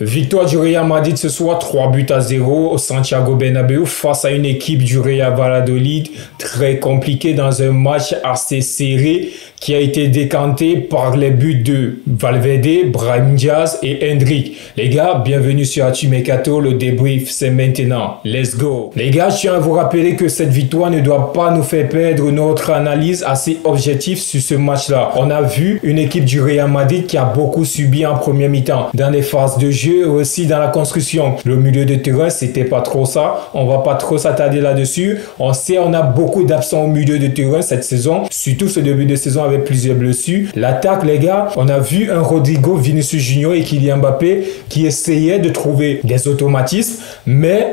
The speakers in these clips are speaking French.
Victoire du Real Madrid ce soir, 3-0 au Santiago Bernabéu face à une équipe du Real Valladolid très compliquée dans un match assez serré qui a été décanté par les buts de Valverde, Brahim Diaz et Endrick. Les gars, bienvenue sur Actu Mercato, le débrief c'est maintenant. Let's go. Les gars, je tiens à vous rappeler que cette victoire ne doit pas nous faire perdre notre analyse assez objective sur ce match-là. On a vu une équipe du Real Madrid qui a beaucoup subi en première mi-temps dans les phases de jeu, aussi dans la construction. Le milieu de terrain, c'était pas trop ça. On va pas trop s'attarder là-dessus. On sait, on a beaucoup d'absents au milieu de terrain cette saison, surtout ce début de saison avec plusieurs blessures. L'attaque, les gars, on a vu un Rodrigo, Vinicius Junior et Kylian Mbappé qui essayaient de trouver des automatismes, mais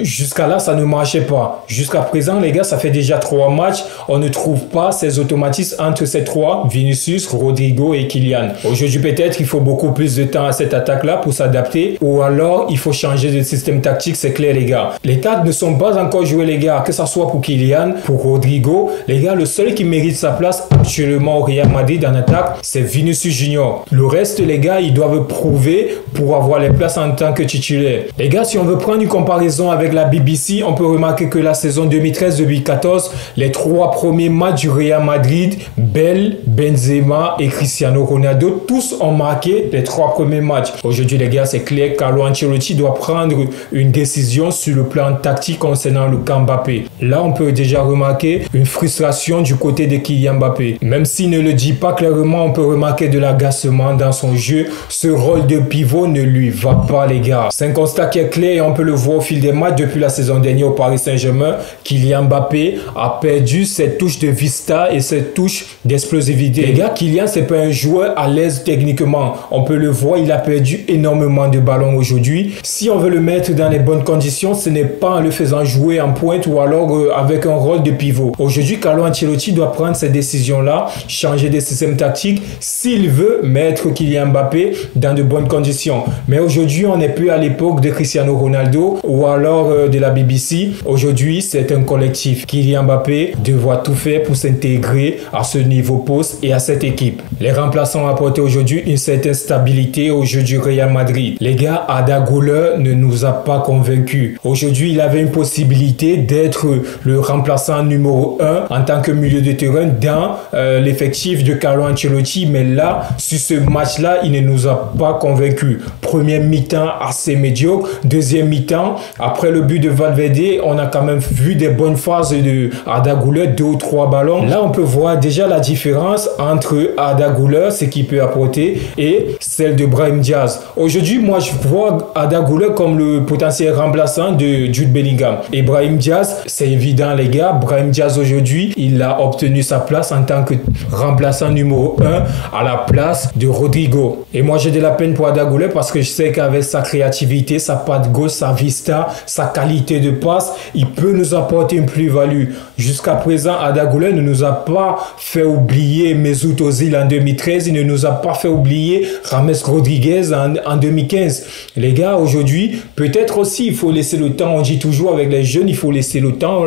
jusqu'à là, ça ne marchait pas. Jusqu'à présent, les gars, ça fait déjà 3 matchs. On ne trouve pas ces automatismes entre ces 3, Vinicius, Rodrigo et Kylian. Aujourd'hui, peut-être, il faut beaucoup plus de temps à cette attaque-là pour s'adapter, ou alors il faut changer de système tactique, c'est clair, les gars. Les cartes ne sont pas encore jouées, les gars, que ça soit pour Kylian, pour Rodrigo. Les gars, le seul qui mérite sa place actuellement au Real Madrid en attaque, c'est Vinicius Junior. Le reste, les gars, ils doivent prouver pour avoir les places en tant que titulaire. Les gars, si on veut prendre une comparaison avec la BBC, on peut remarquer que la saison 2013-2014, les 3 premiers matchs du Real Madrid, Bale, Benzema et Cristiano Ronaldo, tous ont marqué les 3 premiers matchs. Aujourd'hui, les gars, c'est clair, Carlo Ancelotti doit prendre une décision sur le plan tactique concernant le camp Mbappé. Là, on peut déjà remarquer une frustration du côté de Kylian Mbappé. Même s'il ne le dit pas clairement, on peut remarquer de l'agacement dans son jeu. Ce rôle de pivot ne lui va pas, les gars. C'est un constat qui est clair et on peut le voir au fil des matchs depuis la saison dernière au Paris Saint-Germain. Kylian Mbappé a perdu cette touche de vista et cette touche d'explosivité. Les gars, Kylian, c'est pas un joueur à l'aise techniquement. On peut le voir, il a perdu énormément de ballons aujourd'hui. Si on veut le mettre dans les bonnes conditions, ce n'est pas en le faisant jouer en pointe ou alors avec un rôle de pivot. Aujourd'hui, Carlo Ancelotti doit prendre cette décision-là, changer de système tactique s'il veut mettre Kylian Mbappé dans de bonnes conditions. Mais aujourd'hui, on n'est plus à l'époque de Cristiano Ronaldo ou alors de la BBC. Aujourd'hui, c'est un collectif. Kylian Mbappé devra tout faire pour s'intégrer à ce niveau poste et à cette équipe. Les remplaçants ont apporté aujourd'hui une certaine stabilité au jeu du Real Madrid. Les gars, Arda Güler ne nous a pas convaincus. Aujourd'hui, il avait une possibilité d'être le remplaçant numéro 1 en tant que milieu de terrain dans l'effectif de Carlo Ancelotti, mais là, sur ce match-là, il ne nous a pas convaincus. Première mi-temps assez médiocre, deuxième mi-temps, après le but de Valverde, on a quand même vu des bonnes phases de Arda Güler, 2 ou 3 ballons. Là, on peut voir déjà la différence entre Arda Güler, ce qu'il peut apporter, et celle de Brahim Diaz. Aujourd'hui, moi, je vois Arda Güler comme le potentiel remplaçant de Jude Bellingham. Et Brahim Diaz, c'est évident, les gars, Brahim Diaz aujourd'hui, il a obtenu sa place en tant que remplaçant numéro 1 à la place de Rodrigo. Et moi, j'ai de la peine pour Arda Güler parce que je sais qu'avec sa créativité, sa patte gauche, sa vista, sa qualité de passe, il peut nous apporter une plus-value. Jusqu'à présent, Arda Güler ne nous a pas fait oublier Mesut Ozil en 2013, il ne nous a pas fait oublier James Rodriguez en 2015. Les gars, aujourd'hui, peut-être aussi, il faut laisser le temps. On dit toujours avec les jeunes, il faut laisser le temps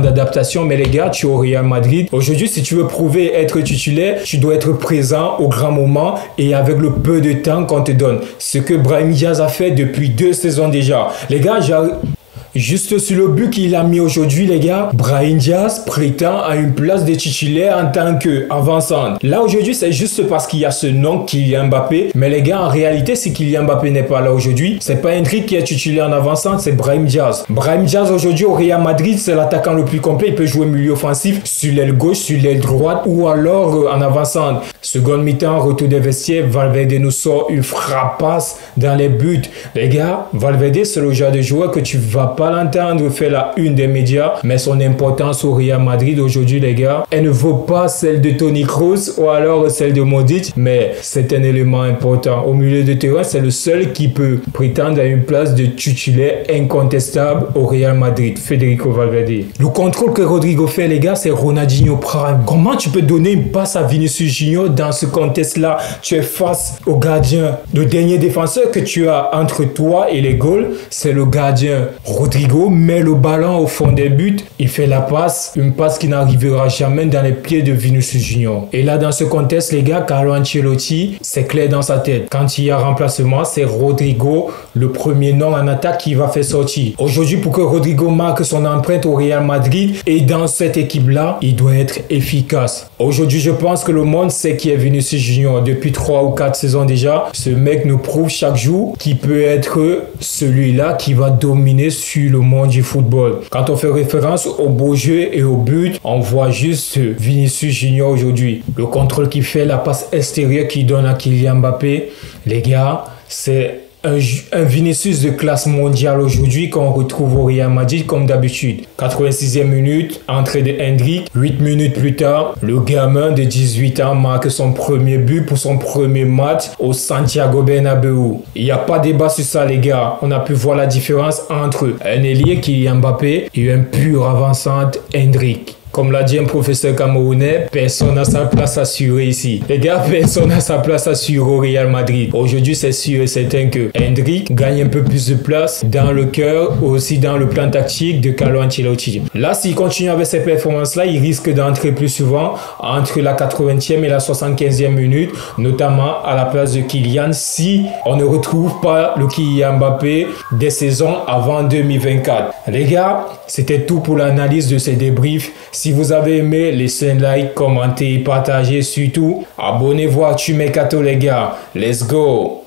d'adaptation. Mais les gars, tu es au Real Madrid. Aujourd'hui, si tu veux prouver être titulaire, tu dois être présent au grand moment et avec le peu de temps qu'on te donne. Ce que Brahim Diaz a fait depuis 2 saisons déjà. Les gars, juste sur le but qu'il a mis aujourd'hui, les gars, Brahim Diaz prétend à une place de titulaire en tant qu'avançante. Là, aujourd'hui, c'est juste parce qu'il y a ce nom Kylian Mbappé. Mais les gars, en réalité, si Kylian Mbappé n'est pas là aujourd'hui, c'est pas Endrick qui est titulaire en avançante, c'est Brahim Diaz. Brahim Diaz, aujourd'hui, au Real Madrid, c'est l'attaquant le plus complet. Il peut jouer milieu offensif sur l'aile gauche, sur l'aile droite ou alors en avançante. Seconde mi-temps, retour des vestiaires, Valverde nous sort une frappasse dans les buts. Les gars, Valverde, c'est le genre de joueur que tu vas pas l'entendre faire la une des médias, mais son importance au Real Madrid aujourd'hui, les gars, elle ne vaut pas celle de Toni Kroos ou alors celle de Modric, mais c'est un élément important. Au milieu de terrain, c'est le seul qui peut prétendre à une place de titulaire incontestable au Real Madrid, Federico Valverde. Le contrôle que Rodrigo fait, les gars, c'est Ronaldinho Prime. Comment tu peux donner une passe à Vinicius Junior dans ce contexte-là? Tu es face au gardien, le dernier défenseur que tu as entre toi et les goals, c'est le gardien Rodrigo. Rodrigo met le ballon au fond des buts. Il fait la passe, une passe qui n'arrivera jamais dans les pieds de Vinicius Junior. Et là, dans ce contexte, les gars, Carlo Ancelotti, c'est clair dans sa tête. Quand il y a remplacement, c'est Rodrigo, le premier nom en attaque qui va faire sortir. Aujourd'hui, pour que Rodrigo marque son empreinte au Real Madrid et dans cette équipe-là, il doit être efficace. Aujourd'hui, je pense que le monde sait qui est Vinicius Junior. Depuis 3 ou 4 saisons déjà, ce mec nous prouve chaque jour qu'il peut être celui-là qui va dominer sur le monde du football. Quand on fait référence au beau jeu et au but, on voit juste Vinicius Junior aujourd'hui. Le contrôle qu'il fait, la passe extérieure qu'il donne à Kylian Mbappé. Les gars, c'est un Vinicius de classe mondiale aujourd'hui qu'on retrouve au Real Madrid comme d'habitude. 86e minute, entrée de Endrick. 8 minutes plus tard, le gamin de 18 ans marque son premier but pour son premier match au Santiago Bernabéu. Il n'y a pas de débat sur ça les gars. On a pu voir la différence entre un ailier Kylian Mbappé et un pur avançant Endrick. Comme l'a dit un professeur camerounais, personne n'a sa place assurée ici. Les gars, personne n'a sa place assurée au Real Madrid. Aujourd'hui, c'est sûr et certain que Endrick gagne un peu plus de place dans le cœur, aussi dans le plan tactique de Carlo Ancelotti. Là, s'il continue avec ces performances-là, il risque d'entrer plus souvent entre la 80e et la 75e minute, notamment à la place de Kylian, si on ne retrouve pas le Kylian Mbappé des saisons avant 2024. Les gars, c'était tout pour l'analyse de ces débriefs. Si vous avez aimé, laissez un like, commentez, partagez, surtout abonnez-vous à Tumercato les gars. Let's go!